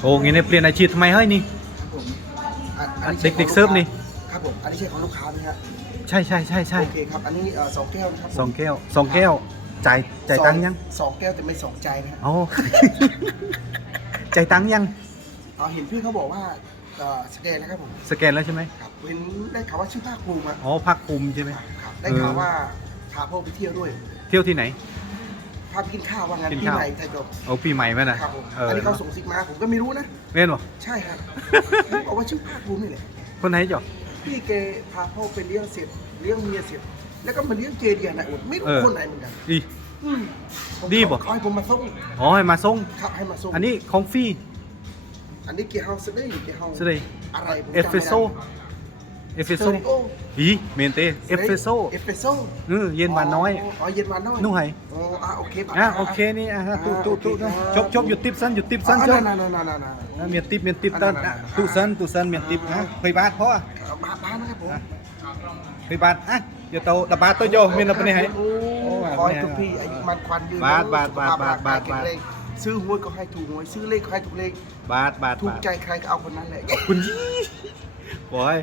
โอ้งี้เนี่ยเปลี่ยนอาชีพทำไมเฮ้ยนี่ ครับผมอันนี้ เด็กๆเซิร์ฟนี่ ครับผมอันนี้ใช่ของลูกค้าไหมฮะ ใช่ใช่ใช่ใช่ โอเคครับอันนี้สองแก้วนะครับผม สองแก้วจ่ายตังค์ยัง สองแก้วแต่ไม่สองใจนะฮะ โอ้ จ่ายตังค์ยัง เห็นพี่เขาบอกว่าสแกนแล้วครับผม สแกนแล้วใช่ไหม ครับเห็นได้ข่าวว่าชื่อภาคภูมิอะ อ๋อภาคภูมิใช่ไหม ครับได้ข่าวว่าพาพ่อไปเที่ยวด้วย เที่ยวที่ไหน พาไปกินข้าวว่างั้น กิน พี่ ข้าว ใหม่ไทยจบ เอาปีใหม่ไหมนะครับ ผม เออ อันนี้เขาส่งซิกมาผมก็ไม่รู้นะ เล่นวะ ใช่ครับเขาบอกว่าชื่อภาคภูมินี่แหละ คนไหนจ่อ พี่แกพาพ่อไปเลี้ยงเสร็จเลี้ยงเมียเสร็จแล้วก็มาเลี้ยงเจเดียนะอุดไม่รู้คนไหนเหมือนกัน อี อืมผม ดีบ่ เขาให้ผมมาส่ง อ๋อให้มาส่ง ครับให้มาส่ง อันนี้ของฟรี อันนี้เกียร์เฮาส์ได้เกียร์เฮาส์ สเดย์ อะไรผม เอสเฟรสโซเอสเฟรสโซ โอ้ อีเมนเต้เอสเฟรสโซ เอสเฟรสโซ เย็นหวานน้อย อ๋อเย็นหวานน้อย นู่นไง อ๋อโอเคป่ะ โอเคนี่ตู้นะชบหยุดติปสั้นหยุดติปสั้น อ๋อ ชบ นั่น เมียนติปตันตู้สั้นเมียนติปนะไปบาทเพราะ บ้านนะครับผม ไปบาทอย่าโตดับบาทตัวโยเมียนเราไปไหนให้ โอ้ขอให้ทุกพี่อายุมันควันยืน บาท ซื้อหวยก็ให้ถูกหวยซื้อเลขก็ให้ถูกเลข บาท ถูกใจใครก็เอาคนนั้นแหละ คุณบอย